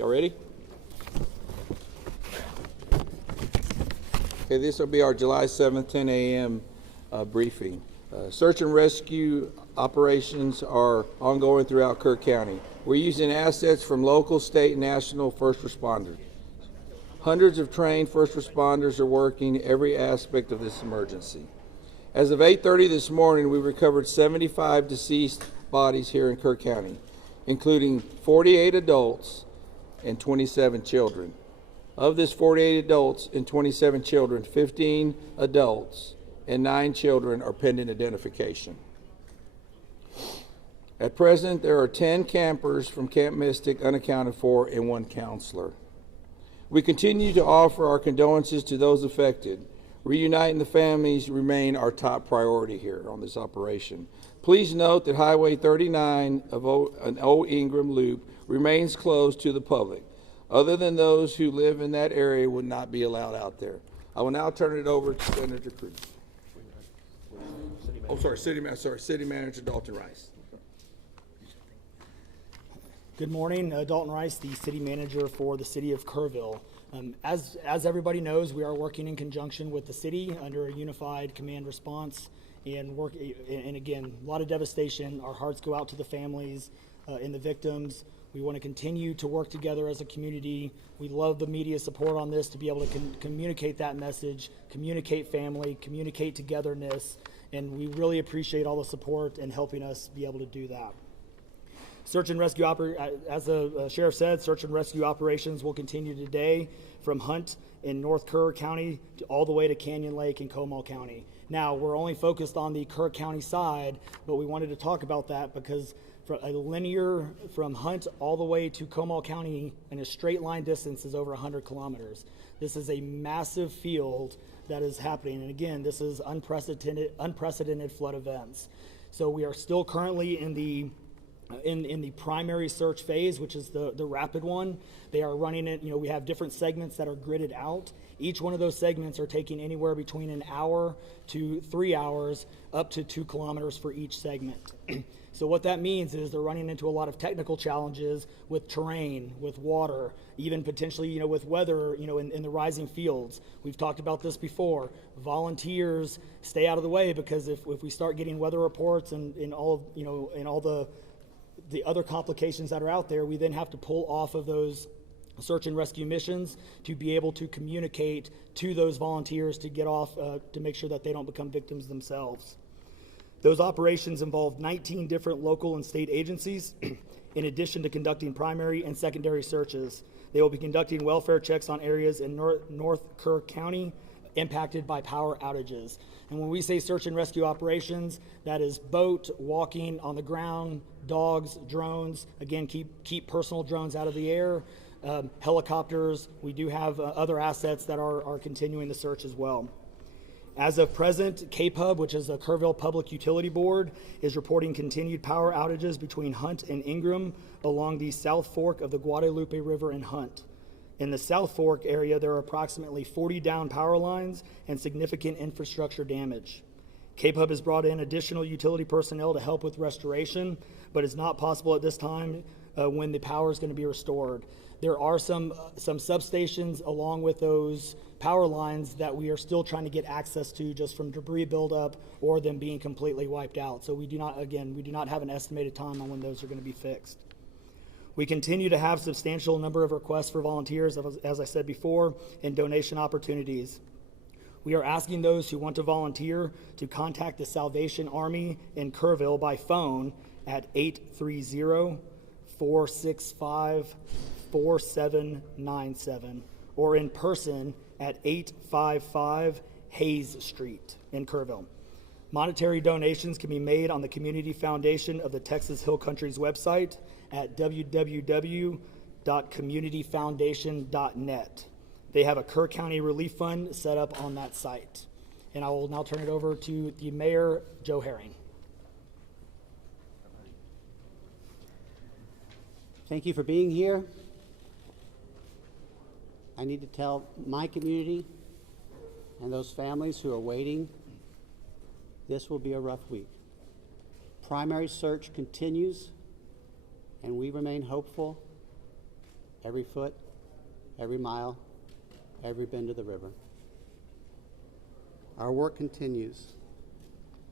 Y'all ready? Okay, this will be our July 7th, 10 a.m. Briefing. Search and rescue operations are ongoing throughout Kerr County. We're using assets from local, state, and national first responders. Hundreds of trained first responders are working every aspect of this emergency. As of 8:30 this morning, we recovered 75 deceased bodies here in Kerr County, including 48 adults and 27 children. Of this 48 adults and 27 children, 15 adults and 9 children are pending identification. At present, there are 10 campers from Camp Mystic unaccounted for and 1 counselor. We continue to offer our condolences to those affected. Reuniting the families remain our top priority here on this operation. Please note that Highway 39 of an Old Ingram Loop remains closed to the public. Other than those who live in that area would not be allowed out there. I will now turn it over to Senator Cruz. City Manager Dalton Rice. Good morning, Dalton Rice, the City Manager for the City of Kurville. As everybody knows, we are working in conjunction with the city under a unified command response and again, a lot of devastation. Our hearts go out to the families and the victims. We want to continue to work together as a community. We love the media support on this to be able to communicate that message, communicate family, communicate togetherness, and we really appreciate all the support and helping us be able to do that. Search and rescue, as the sheriff said, search and rescue operations will continue today from Hunt in North Kerr County all the way to Canyon Lake in Comal County. Now, we're only focused on the Kerr County side, but we wanted to talk about that because for a linear from Hunt all the way to Comal County in a straight line distance is over 100 kilometers. This is a massive field that is happening. And again, this is unprecedented flood events. So we are still currently in the primary search phase, which is the rapid one. They are running it, we have different segments that are gridded out. Each one of those segments are taking anywhere between an hour to 3 hours, up to 2 kilometers for each segment. So what that means is they're running into a lot of technical challenges with terrain, with water, even potentially, with weather, in the rising fields. We've talked about this before. Volunteers stay out of the way because if we start getting weather reports and all the other complications that are out there, we then have to pull off of those search and rescue missions to be able to communicate to those volunteers to get off, to make sure that they don't become victims themselves. Those operations involve 19 different local and state agencies, in addition to conducting primary and secondary searches. They will be conducting welfare checks on areas in North Kerr County impacted by power outages. And when we say search and rescue operations, that is boat, walking, on the ground, dogs, drones. Again, keep personal drones out of the air, helicopters. We do have other assets that are continuing the search as well. As of present, KPUB, which is the Kurville Public Utility Board, is reporting continued power outages between Hunt and Ingram along the South Fork of the Guadalupe River in Hunt. In the South Fork area, there are approximately 40 down power lines and significant infrastructure damage. KPUB has brought in additional utility personnel to help with restoration, but it's not possible at this time when the power is going to be restored. There are some substations along with those power lines that we are still trying to get access to just from debris buildup or them being completely wiped out. So we do not have an estimated time on when those are going to be fixed. We continue to have substantial number of requests for volunteers, as I said before, and donation opportunities. We are asking those who want to volunteer to contact the Salvation Army in Kurville by phone at 830-465-4797 or in person at 855 Hayes Street in Kurville. Monetary donations can be made on the Community Foundation of the Texas Hill Country's website at www.communityfoundation.net. They have a Kerr County Relief Fund set up on that site. And I will now turn it over to the Mayor, Joe Herring. Thank you for being here. I need to tell my community and those families who are waiting, this will be a rough week. Primary search continues, and we remain hopeful every foot, every mile, every bend of the river. Our work continues.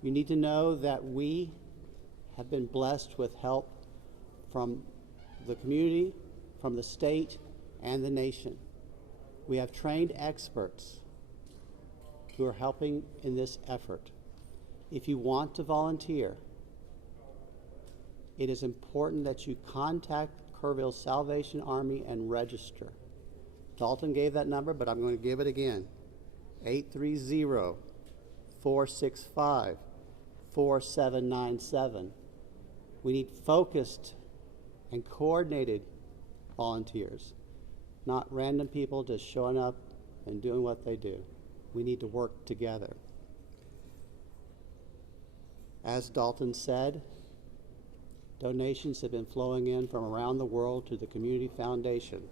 You need to know that we have been blessed with help from the community, from the state, and the nation. We have trained experts who are helping in this effort. If you want to volunteer, it is important that you contact Kurville Salvation Army and register. Dalton gave that number, but I'm going to give it again. 830-465-4797. We need focused and coordinated volunteers, not random people just showing up and doing what they do. We need to work together. As Dalton said, donations have been flowing in from around the world to the Community Foundation.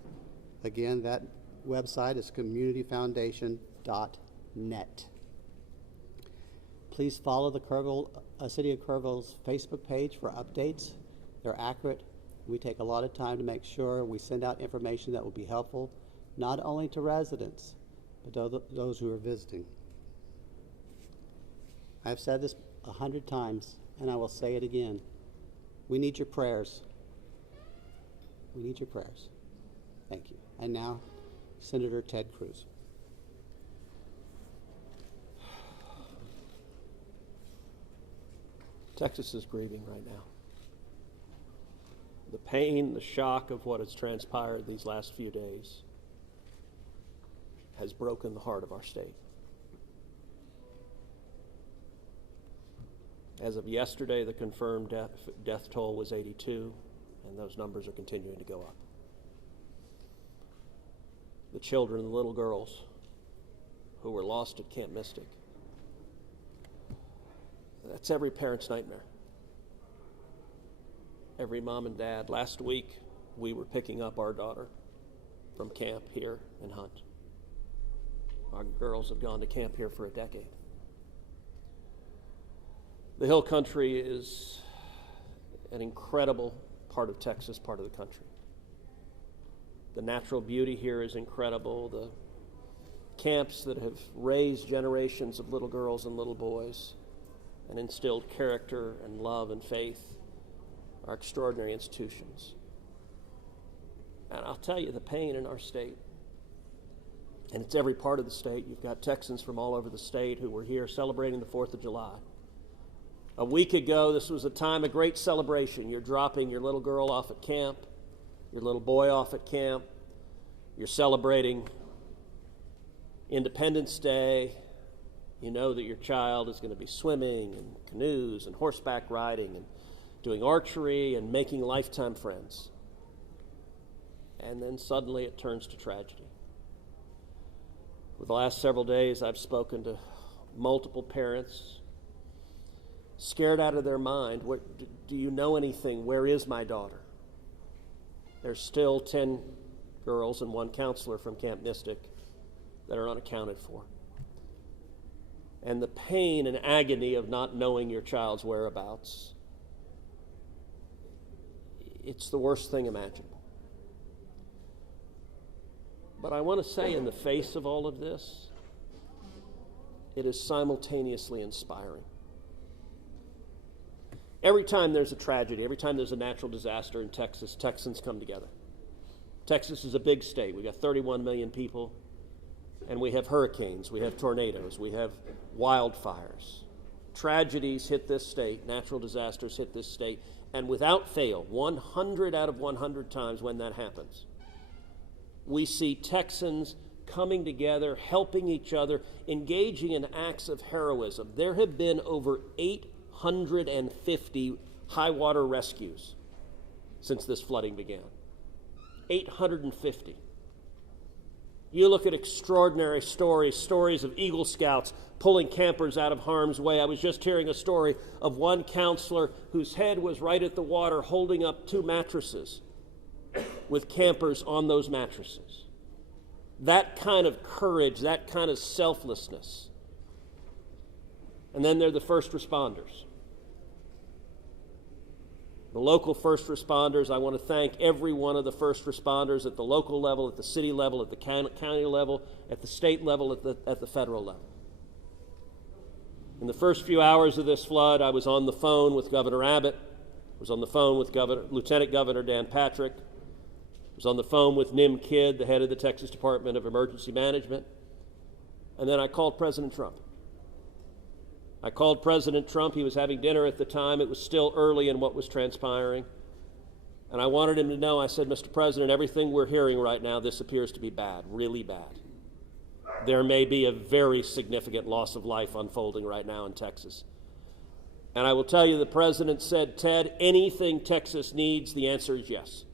Again, that website is communityfoundation.net. Please follow the City of Kurville's Facebook page for updates. They're accurate. We take a lot of time to make sure we send out information that will be helpful, not only to residents, but to those who are visiting. I've said this 100 times, and I will say it again. We need your prayers. We need your prayers. Thank you. And now, Senator Ted Cruz. Texas is grieving right now. The pain, the shock of what has transpired these last few days has broken the heart of our state. As of yesterday, the confirmed death toll was 82, and those numbers are continuing to go up. The children, the little girls who were lost at Camp Mystic, that's every parent's nightmare. Every mom and dad. Last week, we were picking up our daughter from camp here in Hunt. Our girls have gone to camp here for a decade. The Hill Country is an incredible part of Texas, part of the country. The natural beauty here is incredible. The camps that have raised generations of little girls and little boys and instilled character and love and faith are extraordinary institutions. And I'll tell you, the pain in our state, and it's every part of the state. You've got Texans from all over the state who were here celebrating the 4th of July. A week ago, this was a time of great celebration. You're dropping your little girl off at camp, your little boy off at camp. You're celebrating Independence Day. You know that your child is going to be swimming and canoes and horseback riding and doing archery and making lifetime friends. And then suddenly it turns to tragedy. For the last several days, I've spoken to multiple parents, scared out of their mind. Do you know anything? Where is my daughter? There's still 10 girls and 1 counselor from Camp Mystic that are unaccounted for. And the pain and agony of not knowing your child's whereabouts, it's the worst thing imaginable. But I want to say, in the face of all of this, it is simultaneously inspiring. Every time there's a tragedy, every time there's a natural disaster in Texas, Texans come together. Texas is a big state. We've got 31 million people, and we have hurricanes, we have tornadoes, we have wildfires. Tragedies hit this state, natural disasters hit this state, and without fail, 100 out of 100 times when that happens, we see Texans coming together, helping each other, engaging in acts of heroism. There have been over 850 high water rescues since this flooding began. 850. You look at extraordinary stories of Eagle Scouts pulling campers out of harm's way. I was just hearing a story of one counselor whose head was right at the water holding up 2 mattresses with campers on those mattresses. That kind of courage, that kind of selflessness. And then there are the first responders. The local first responders, I want to thank every one of the first responders at the local level, at the city level, at the county level, at the state level, at the federal level. In the first few hours of this flood, I was on the phone with Governor Abbott, I was on the phone with Lieutenant Governor Dan Patrick, I was on the phone with Nim Kidd, the head of the Texas Department of Emergency Management, and then I called President Trump. I called President Trump. He was having dinner at the time. It was still early in what was transpiring. And I wanted him to know, I said, Mr. President, everything we're hearing right now, this appears to be bad, really bad. There may be a very significant loss of life unfolding right now in Texas. And I will tell you, the President said, Ted, anything Texas needs, the answer is yes.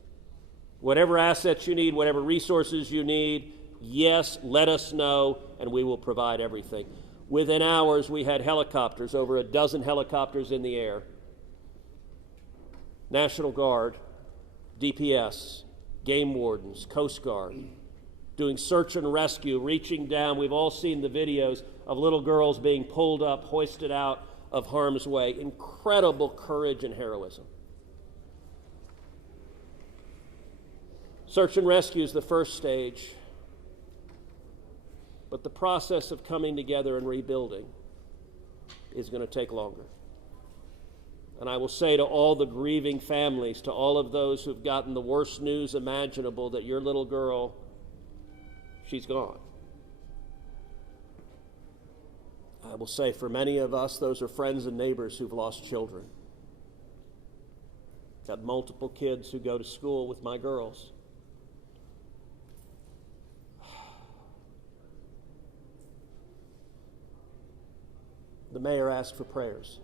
Whatever assets you need, whatever resources you need, yes, let us know, and we will provide everything. Within hours, we had helicopters, over a dozen helicopters in the air. National Guard, DPS, game wardens, Coast Guard, doing search and rescue, reaching down. We've all seen the videos of little girls being pulled up, hoisted out of harm's way. Incredible courage and heroism. Search and rescue is the first stage. But the process of coming together and rebuilding is going to take longer. And I will say to all the grieving families, to all of those who've gotten the worst news imaginable, that your little girl, she's gone. I will say for many of us, those are friends and neighbors who've lost children. Got multiple kids who go to school with my girls. The mayor asked for prayers.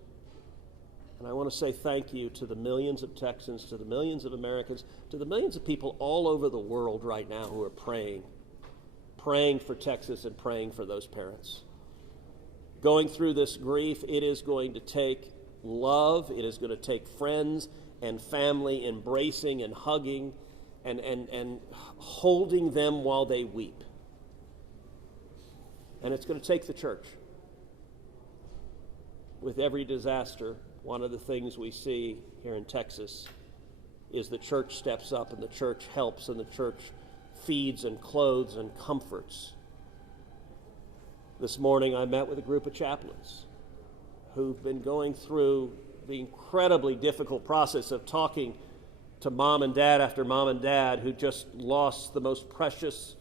And I want to say thank you to the millions of Texans, to the millions of Americans, to the millions of people all over the world right now who are praying for Texas and praying for those parents. Going through this grief, it is going to take love, it is going to take friends and family embracing and hugging and holding them while they weep. And it's going to take the church. With every disaster, one of the things we see here in Texas is the church steps up and the church helps and the church feeds and clothes and comforts. This morning I met with a group of chaplains who've been going through the incredibly difficult process of talking to mom and dad after mom and dad who just lost the most precious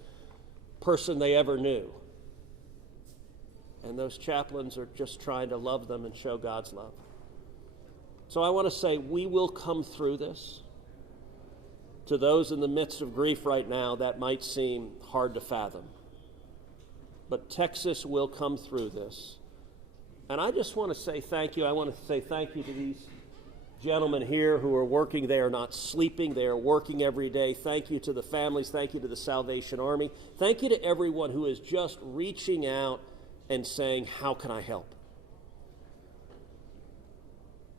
person they ever knew. And those chaplains are just trying to love them and show God's love. So I want to say we will come through this. To those in the midst of grief right now, that might seem hard to fathom. But Texas will come through this. And I just want to say thank you. I want to say thank you to these gentlemen here who are working. They are not sleeping. They are working every day. Thank you to the families. Thank you to the Salvation Army. Thank you to everyone who is just reaching out and saying, how can I help?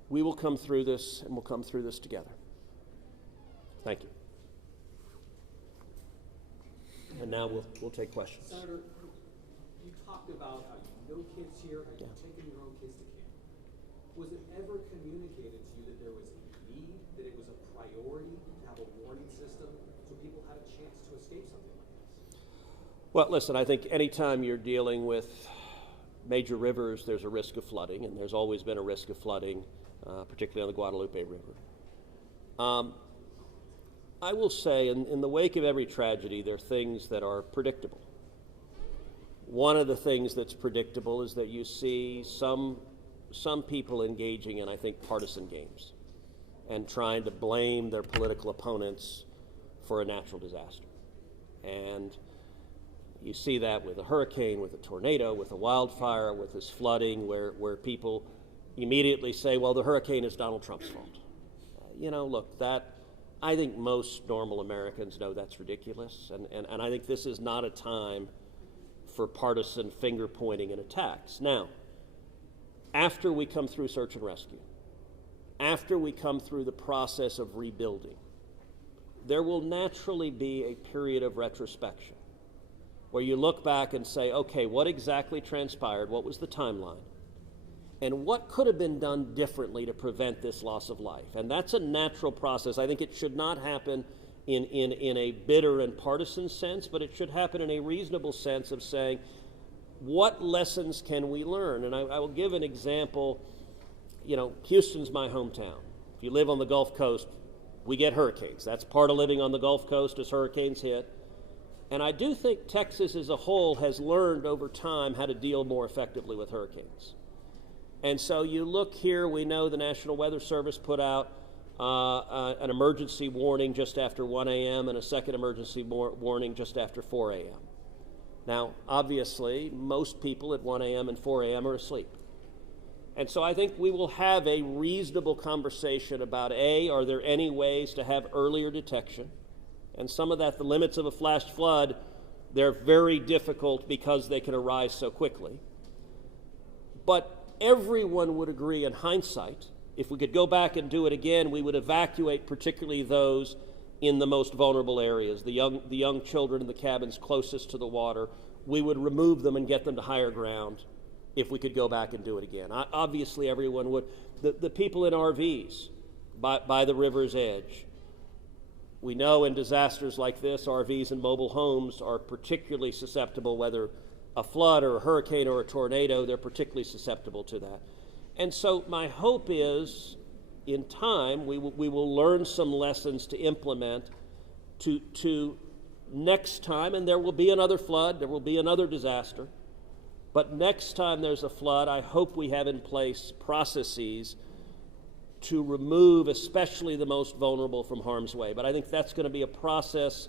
We will come through this, and we'll come through this together. Thank you. And now we'll take questions. Senator, you talked about how you know kids here and you've taken your own kids to camp. Was it ever communicated to you that there was a need, that it was a priority to have a warning system so people had a chance to escape something like this? Well, listen, I think anytime you're dealing with major rivers, there's a risk of flooding, and there's always been a risk of flooding, particularly on the Guadalupe River. I will say, in the wake of every tragedy, there are things that are predictable. One of the things that's predictable is that you see some people engaging in, I think, partisan games and trying to blame their political opponents for a natural disaster. And you see that with a hurricane, with a tornado, with a wildfire, with this flooding, where people immediately say, well, the hurricane is Donald Trump's fault. Look, that I think most normal Americans know that's ridiculous, and I think this is not a time for partisan finger pointing and attacks. Now, after we come through search and rescue, after we come through the process of rebuilding, there will naturally be a period of retrospection where you look back and say, okay, what exactly transpired? What was the timeline? and what could have been done differently to prevent this loss of life. And that's a natural process. I think it should not happen in a bitter and partisan sense, but it should happen in a reasonable sense of saying, what lessons can we learn? And I will give an example. You know, Houston's my hometown. If you live on the Gulf Coast, we get hurricanes. That's part of living on the Gulf Coast as hurricanes hit. And I do think Texas as a whole has learned over time how to deal more effectively with hurricanes. And so you look here, we know the National Weather Service put out an emergency warning just after 1 a.m. and a second emergency warning just after 4 a.m. Now, obviously, most people at 1 a.m. and 4 a.m. are asleep. And so I think we will have a reasonable conversation about, A, are there any ways to have earlier detection? And some of that, the limits of a flash flood, they're very difficult because they can arise so quickly. But everyone would agree in hindsight, if we could go back and do it again, we would evacuate particularly those in the most vulnerable areas, the young children in the cabins closest to the water. We would remove them and get them to higher ground if we could go back and do it again. Obviously, everyone would. The people in RVs by the river's edge. We know in disasters like this, RVs and mobile homes are particularly susceptible, whether a flood or a hurricane or a tornado, they're particularly susceptible to that. And so my hope is, in time, we will learn some lessons to implement to next time, and there will be another flood, there will be another disaster, but next time there's a flood, I hope we have in place processes to remove especially the most vulnerable from harm's way. But I think that's going to be a process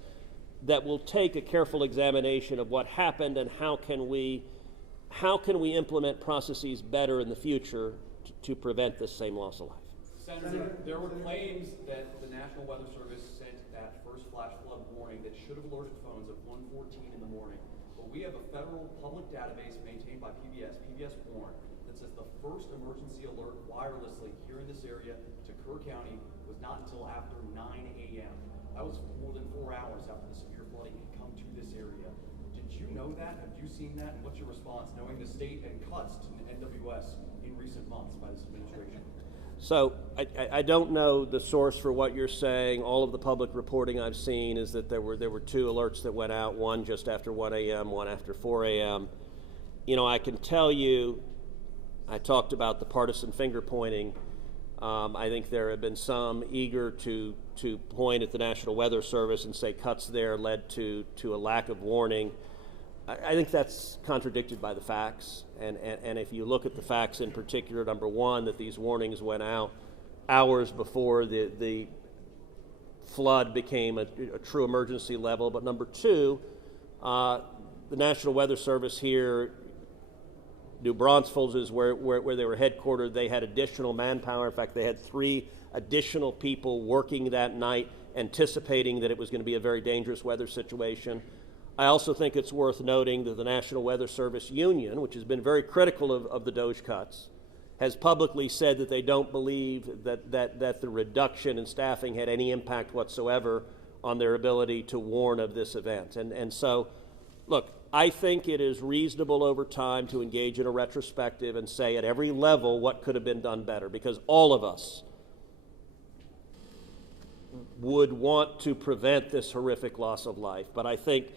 that will take a careful examination of what happened and how can we implement processes better in the future to prevent this same loss of life. Senator, there were claims that the National Weather Service sent that first flash flood warning that should have alerted phones at 1:14 in the morning. But we have a federal public database maintained by PBS Warn, that says the first emergency alert wirelessly here in this area to Kerr County was not until after 9 a.m. That was more than 4 hours after the severe flooding had come to this area. Did you know that? Have you seen that? And what's your response, knowing the state and cuts to NWS in recent months by this administration? So I don't know the source for what you're saying. All of the public reporting I've seen is that there were 2 alerts that went out, one just after 1 a.m., one after 4 a.m. You know, I can tell you, I talked about the partisan finger pointing. I think there have been some eager to point at the National Weather Service and say cuts there led to a lack of warning. I think that's contradicted by the facts. And if you look at the facts in particular, number one, that these warnings went out hours before the flood became a true emergency level. But number two, the National Weather Service here, New Braunfels is where they were headquartered. They had additional manpower. In fact, they had 3 additional people working that night, anticipating that it was going to be a very dangerous weather situation. I also think it's worth noting that the National Weather Service Union, which has been very critical of the DOGE cuts, has publicly said that they don't believe that the reduction in staffing had any impact whatsoever on their ability to warn of this event. And so, look, I think it is reasonable over time to engage in a retrospective and say at every level what could have been done better, because all of us would want to prevent this horrific loss of life. But I think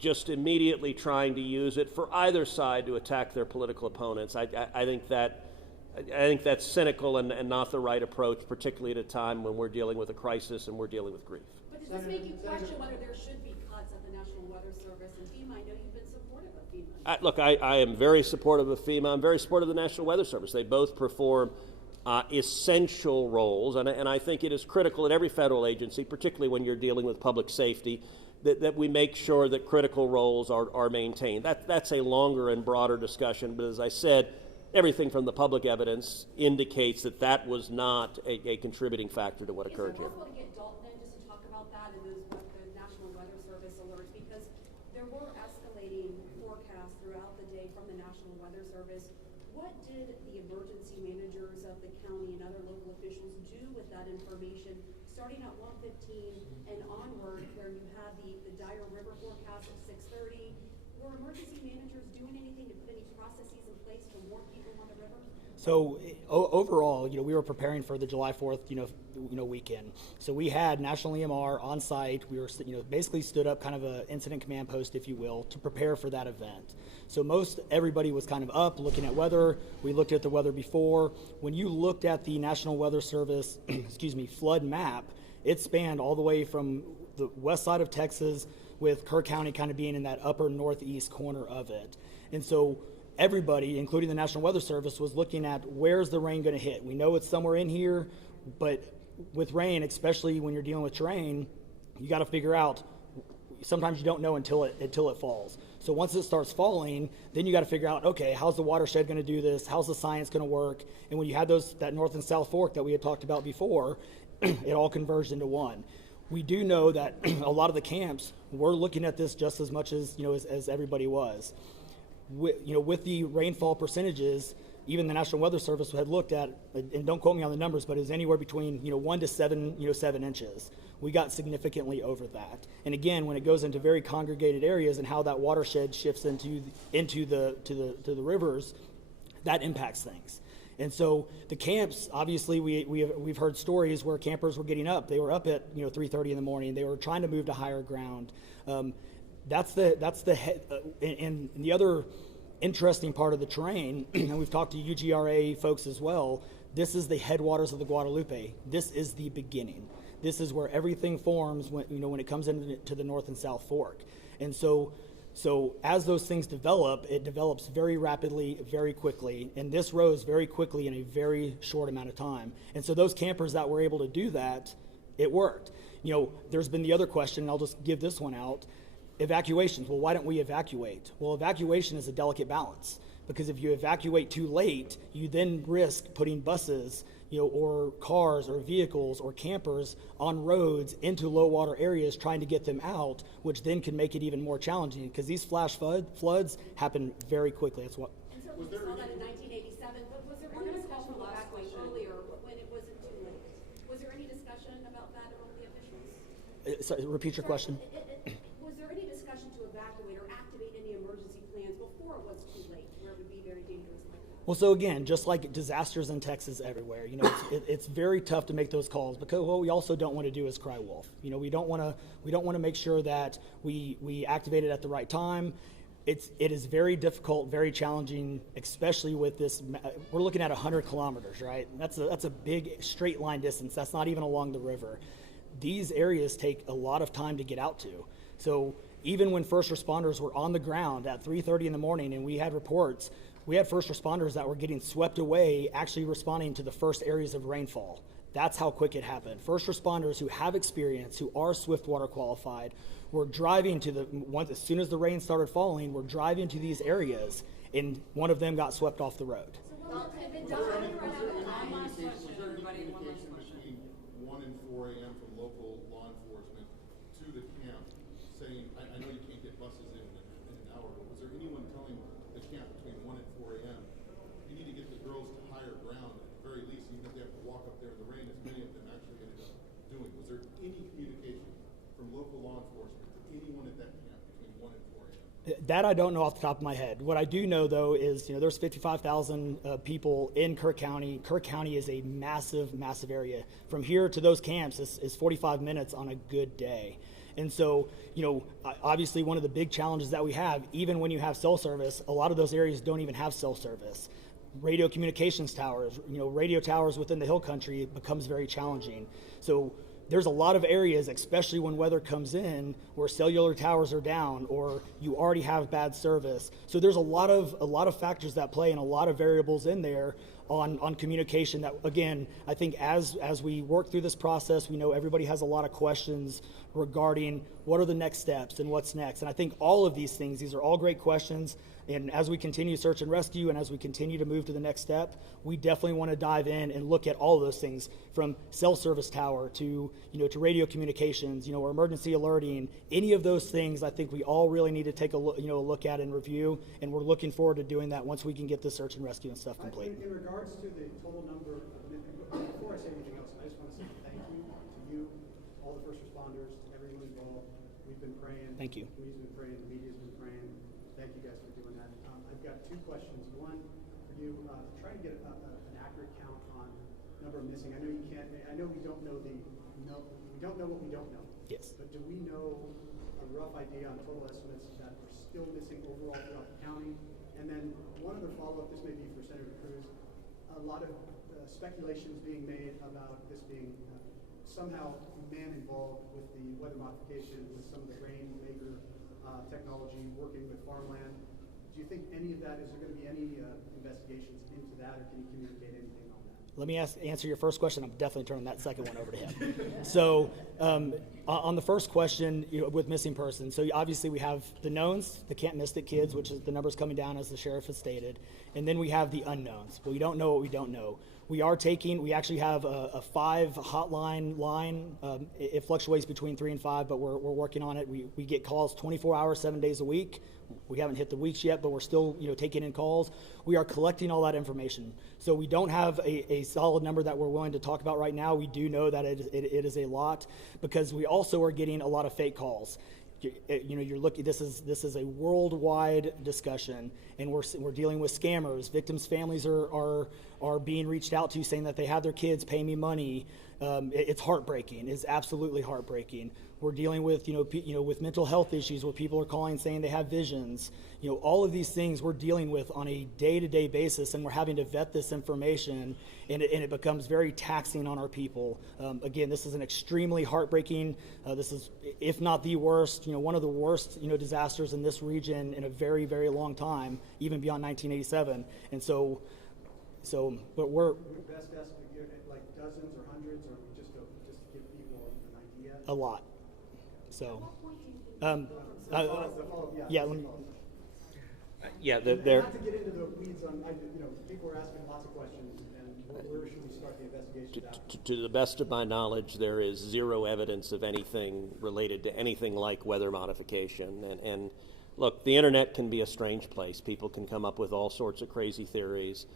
just immediately trying to use it for either side to attack their political opponents, I think that's cynical and not the right approach, particularly at a time when we're dealing with a crisis and we're dealing with grief. But does this make you question whether there should be cuts at the National Weather Service and FEMA? I know you've been supportive of FEMA. Look, I am very supportive of FEMA. I'm very supportive of the National Weather Service. They both perform essential roles, and I think it is critical at every federal agency, particularly when you're dealing with public safety, that we make sure that critical roles are maintained. That's a longer and broader discussion, but as I said, everything from the public evidence indicates that was not a contributing factor to what occurred here. Is it possible to get Dalton in just to talk about that and the National Weather Service alerts? Because there were escalating forecasts throughout the day from the National Weather Service. What did the emergency managers of the county and other local officials do with that information starting at 1:15 and onward, where you had the dire river forecast at 6:30? were emergency managers doing anything to put any processes in place to warn people on the river? So overall, we were preparing for the July 4th, weekend. So we had National EMR on site. We were, basically stood up kind of a incident command post, if you will, to prepare for that event. So everybody was kind of up looking at weather. We looked at the weather before. When you looked at the National Weather Service, flood map, it spanned all the way from the west side of Texas, with Kerr County kind of being in that upper northeast corner of it. And so everybody, including the National Weather Service, was looking at where's the rain going to hit. We know it's somewhere in here, but with rain, especially when you're dealing with terrain, you got to figure out. Sometimes you don't know until it falls. So once it starts falling, then you got to figure out, okay, how's the watershed going to do this? How's the science going to work? And when you had that north and south fork that we had talked about before, it all converged into one. We do know that a lot of the camps were looking at this just as much as as everybody was. With the rainfall percentages, even the National Weather Service had looked at, and don't quote me on the numbers, but it was anywhere between 1 to 7 inches. We got significantly over that. And again, when it goes into very congregated areas and how that watershed shifts into the rivers, that impacts things. And so the camps, obviously, we've heard stories where campers were getting up. They were up at 3:30 in the morning. They were trying to move to higher ground. And the other interesting part of the terrain, and we've talked to UGRA folks as well. This is the headwaters of the Guadalupe. This is the beginning. This is where everything forms when it comes into the North and South Fork. And so as those things develop, it develops very rapidly, very quickly, and this rose very quickly in a very short amount of time. And so those campers that were able to do that, it worked. There's been the other question, and I'll just give this one out. Evacuations. Well, why don't we evacuate? Well, evacuation is a delicate balance, because if you evacuate too late, you then risk putting buses, or cars or vehicles or campers on roads into low water areas trying to get them out, which then can make it even more challenging, because these flash floods happen very quickly. That's what. And so we saw that in 1987, but was there any discussion to evacuate earlier when it wasn't too late? Was there any discussion about that among the officials? Sorry, repeat your question. Was there any discussion to evacuate or activate any emergency plans before it was too late, where it would be very dangerous like that? Well, so again, just like disasters in Texas everywhere, it's very tough to make those calls, because what we also don't want to do is cry wolf. We don't want to make sure that we activate it at the right time. It is very difficult, very challenging, especially with this. We're looking at 100 kilometers, right? That's a big straight line distance. That's not even along the river. These areas take a lot of time to get out to. So even when first responders were on the ground at 3:30 in the morning, and we had reports, we had first responders that were getting swept away, actually responding to the first areas of rainfall. That's how quick it happened. First responders who have experience, who are Swiftwater qualified, were driving as soon as the rain started falling, were driving to these areas, and one of them got swept off the road. So what had been done? One last question, everybody, one last question. Between 1 and 4 a.m. from local law enforcement to the camp, saying, I know you can't get buses in an hour, but was there anyone telling the camp between 1 and 4 a.m., you need to get the girls to higher ground at the very least, even if they have to walk up there in the rain, as many of them actually ended up doing? Was there any communication from local law enforcement to anyone at that camp between 1 and 4 a.m.? That I don't know off the top of my head. What I do know, though, is there's 55,000 people in Kerr County. Kerr County is a massive, massive area. From here to those camps is 45 minutes on a good day. And so, obviously one of the big challenges that we have, even when you have cell service, a lot of those areas don't even have cell service. Radio communications towers, radio towers within the hill country becomes very challenging. So there's a lot of areas, especially when weather comes in, where cellular towers are down or you already have bad service. So there's a lot of factors that play and a lot of variables in there on communication that, again, I think as we work through this process, we know everybody has a lot of questions regarding what are the next steps and what's next. And I think all of these things, these are all great questions. And as we continue search and rescue and as we continue to move to the next step, we definitely want to dive in and look at all of those things, from cell service tower to radio communications, or emergency alerting. Any of those things, I think we all really need to take a look at and review. And we're looking forward to doing that once we can get the search and rescue and stuff complete. In regards to the total number, before I say anything else, I just want to say thank you to you, all the first responders, everyone involved. We've been praying. Thank you. The community's been praying. The media's been praying. Thank you guys for doing that. I've got two questions. One for you, trying to get an accurate count on number of missing. I know you can't. I know we don't know we don't know what we don't know. Yes. But do we know a rough idea on total estimates that are still missing overall throughout the county? And then one other follow-up. This may be for Senator Cruz. A lot of speculations being made about this being somehow man involved with the weather modification, with some of the rainmaker technology, working with farmland. Do you think any of that, is there going to be any investigations into that, or can you communicate anything on that? Let me answer your first question. I'm definitely turning that second one over to him. So on the first question, with missing persons, so obviously we have the knowns, the can't miss it kids, which is the numbers coming down as the sheriff has stated, and then we have the unknowns. But we don't know what we don't know. We actually have a 5 hotline line. It fluctuates between 3 and 5, but we're working on it. We get calls 24 hours, 7 days a week. We haven't hit the weeks yet, but we're still taking in calls. We are collecting all that information. So we don't have a solid number that we're willing to talk about right now. We do know that it is a lot, because we also are getting a lot of fake calls. You're looking. This is a worldwide discussion, and we're dealing with scammers. Victims' families are being reached out to, saying that they have their kids pay me money. It's heartbreaking. It's absolutely heartbreaking. We're dealing with with mental health issues, where people are calling saying they have visions. All of these things we're dealing with on a day-to-day basis, and we're having to vet this information, and it becomes very taxing on our people. Again, this is an extremely heartbreaking. This is, if not the worst, one of the worst disasters in this region in a very, very long time, even beyond 1987. And so, but we're best estimate, like dozens or hundreds, or just to give people an idea. A lot. So, Yeah, let me. Yeah, Not to get into the weeds on, people are asking lots of questions, and where should we start the investigation? to the best of my knowledge, there is zero evidence of anything related to anything like weather modification. And look, the internet can be a strange place. People can come up with all sorts of crazy theories.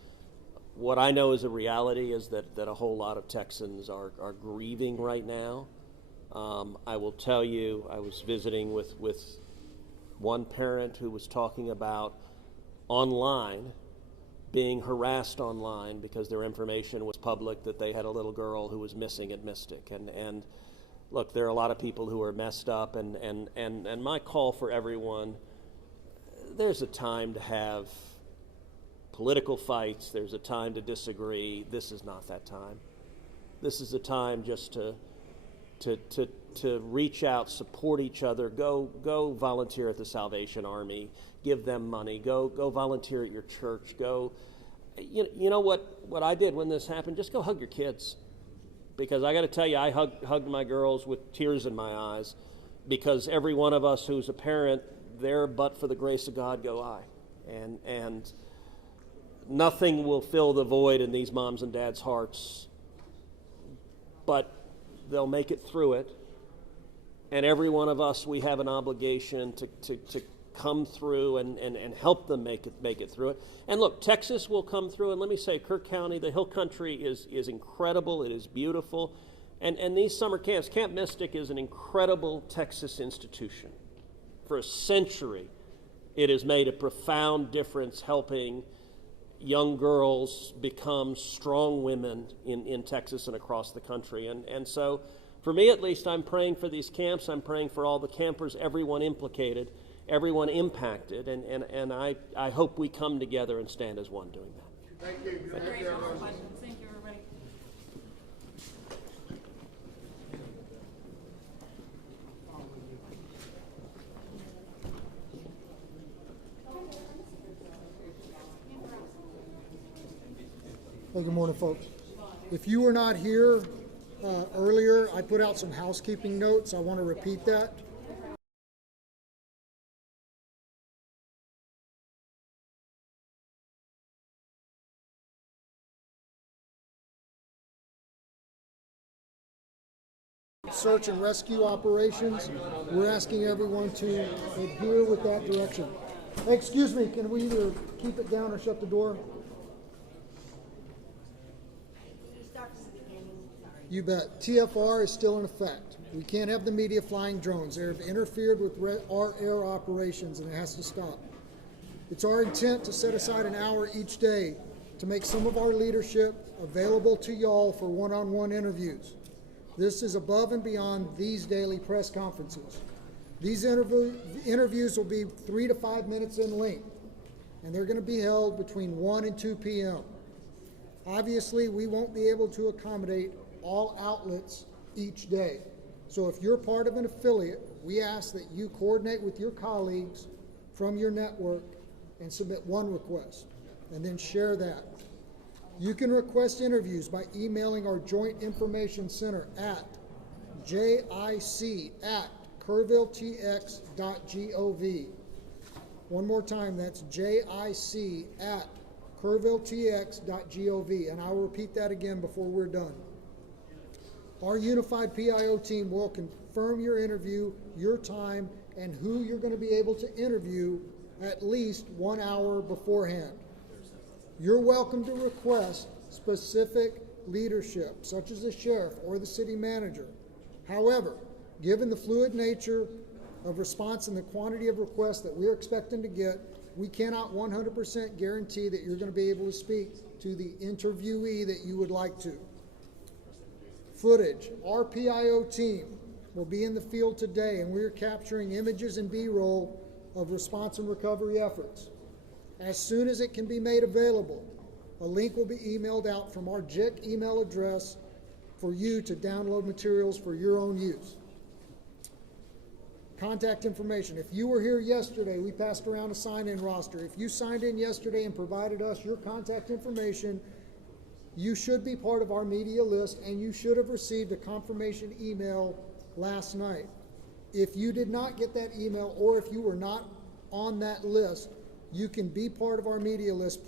What I know is a reality is that a whole lot of Texans are grieving right now. I will tell you, I was visiting with one parent who was talking about online, being harassed online because their information was public, that they had a little girl who was missing at Mystic. And look, there are a lot of people who are messed up, and my call for everyone, there's a time to have political fights, there's a time to disagree. This is not that time. This is a time just to reach out, support each other, go volunteer at the Salvation Army, give them money, go volunteer at your church, go. You know what I did when this happened? Just go hug your kids, because I got to tell you, I hugged my girls with tears in my eyes, because every one of us who's a parent, there but for the grace of God go I, and nothing will fill the void in these moms and dads' hearts, but they'll make it through it. And every one of us, we have an obligation to come through and help them make it through it. And look, Texas will come through, and let me say, Kirk County, the Hill Country is incredible. It is beautiful. And these summer camps, Camp Mystic is an incredible Texas institution. For a century, it has made a profound difference helping young girls become strong women in Texas and across the country. And so, for me at least, I'm praying for these camps. I'm praying for all the campers, everyone implicated, everyone impacted, and I hope we come together and stand as one doing that. Thank you. Thank you, everybody. Hey, good morning, folks. If you were not here earlier, I put out some housekeeping notes. I want to repeat that. Search and rescue operations. We're asking everyone to adhere with that direction. Hey, excuse me, can we either keep it down or shut the door? You bet. TFR is still in effect. We can't have the media flying drones. They have interfered with our air operations, and it has to stop. It's our intent to set aside an hour each day to make some of our leadership available to y'all for one-on-one interviews. This is above and beyond these daily press conferences. These interviews will be 3 to 5 minutes in length, and they're going to be held between 1 and 2 p.m. Obviously, we won't be able to accommodate all outlets each day. So if you're part of an affiliate, we ask that you coordinate with your colleagues from your network and submit one request, and then share that. You can request interviews by emailing our Joint Information Center at jic@kurvilletx.gov. One more time, that's jic@kurvilletx.gov, and I will repeat that again before we're done. Our unified PIO team will confirm your interview, your time, and who you're going to be able to interview at least 1 hour beforehand. You're welcome to request specific leadership, such as the sheriff or the city manager. However, given the fluid nature of response and the quantity of requests that we're expecting to get, we cannot 100% guarantee that you're going to be able to speak to the interviewee that you would like to. Footage. Our PIO team will be in the field today, and we're capturing images and B-roll of response and recovery efforts. As soon as it can be made available, a link will be emailed out from our JIC email address for you to download materials for your own use. Contact information. If you were here yesterday, we passed around a sign-in roster. If you signed in yesterday and provided us your contact information, you should be part of our media list, and you should have received a confirmation email last night. If you did not get that email, or if you were not on that list, you can be part of our media list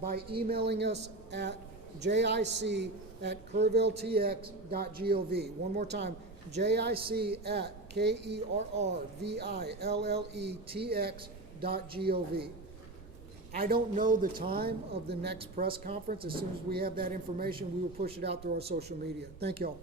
by emailing us at jic@kurvilletx.gov. One more time, jic@KERVILLETX.gov. I don't know the time of the next press conference. As soon as we have that information, we will push it out through our social media. Thank you all.